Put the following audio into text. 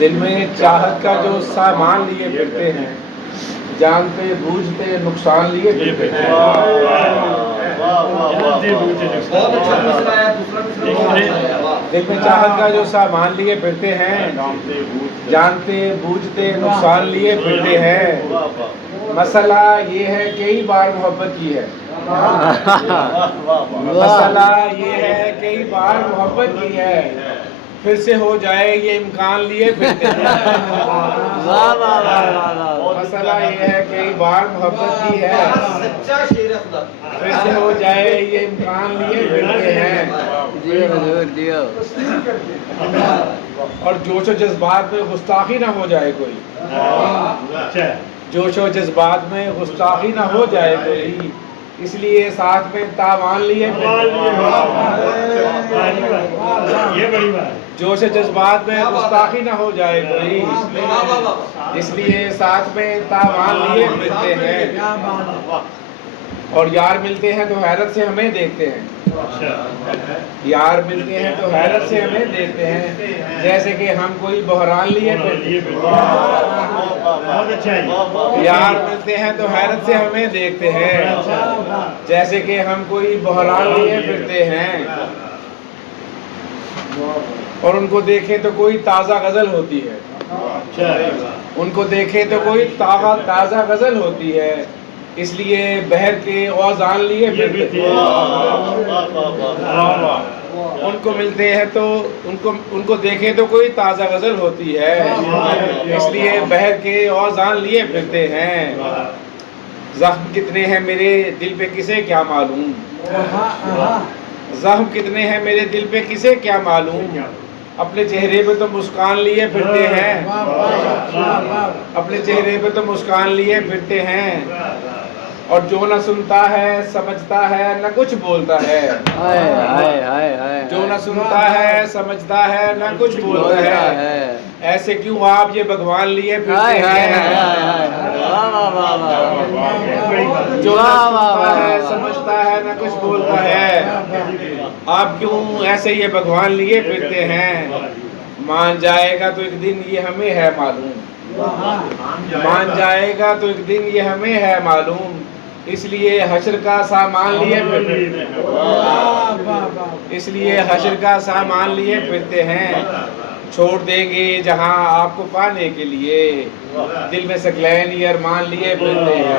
دل میں چاہت کا جو سامان لیے پھرتے ہیں، جانتے بوجھتے نقصان لیے پھرتے ہیں۔ دل میں چاہت کا جو سامان لیے پھرتے ہیں، جانتے بوجھتے نقصان لیے پھرتے ہیں۔ مسئلہ یہ ہے کئی بار محبت کی ہے، مسئلہ یہ ہے کئی بار محبت کی ہے، پھر سے ہو جائے یہ امکان لیے پھرتے ہیں۔ مسئلہ یہ ہے کئی بار محبت کی ہے، پھر سے ہو جائے یہ امکان لیے پھرتے ہیں۔ اور جوش و جذبات میں گستاخی نہ ہو جائے کوئی، جوش و جذبات میں گستاخی نہ ہو جائے کوئی، اس لیے ساتھ میں تاوان لیے جوش و جذبات میں گستاخی نہ ہو جائے کوئی، اس لیے ساتھ میں تاوان لیے پھرتے ہیں۔ اور یار ملتے ہیں تو حیرت سے ہمیں دیکھتے ہیں، یار ملتے ہیں تو حیرت سے ہمیں دیکھتے ہیں، جیسے کہ ہم کوئی بحران لیے پھرتے ہیں۔ یار ملتے ہیں تو حیرت سے ہمیں دیکھتے ہیں، جیسے کہ ہم کوئی بحران لیے پھرتے ہیں۔ اور ان کو دیکھیں تو کوئی تازہ غزل ہوتی ہے، ان کو دیکھیں تو کوئی تازہ غزل ہوتی ہے، اس لیے بہر کے اوزان لیے پھرتے ہیں۔ ان کو ملتے ہیں تو ان کو دیکھیں تو کوئی تازہ غزل ہوتی ہے، اس لیے بہر کے اوزان لیے پھرتے ہیں۔ زخم کتنے ہیں میرے دل پہ کسے کیا معلوم، زخم کتنے ہیں میرے دل پہ کسے کیا معلوم، اپنے چہرے پہ تو مسکان لیے پھرتے ہیں، اپنے چہرے پہ تو مسکان لیے پھرتے ہیں۔ اور جو نہ سنتا ہے سمجھتا ہے نہ کچھ بولتا ہے، جو نہ سنتا ہے سمجھتا ہے نہ کچھ بولتا ہے، ایسے کیوں آپ یہ بھگوان لیے پھرتے ہیں۔ جو نہ سنتا ہے سمجھتا ہے نہ کچھ بولتا ہے، آپ کیوں ایسے یہ بھگوان لیے پھرتے ہیں۔ مان جائے گا تو ایک دن یہ ہمیں ہے معلوم، مان جائے گا تو ایک دن یہ ہمیں ہے معلوم، اس لیے حشر کا سامان لیے پھرتے ہیں، اس لیے حشر کا سامان لیے پھرتے ہیں۔ چھوڑ دیں گے جہاں آپ کو پانے کے لیے، دل میں ثقلین یہ ارمان لیے پھرتے ہیں۔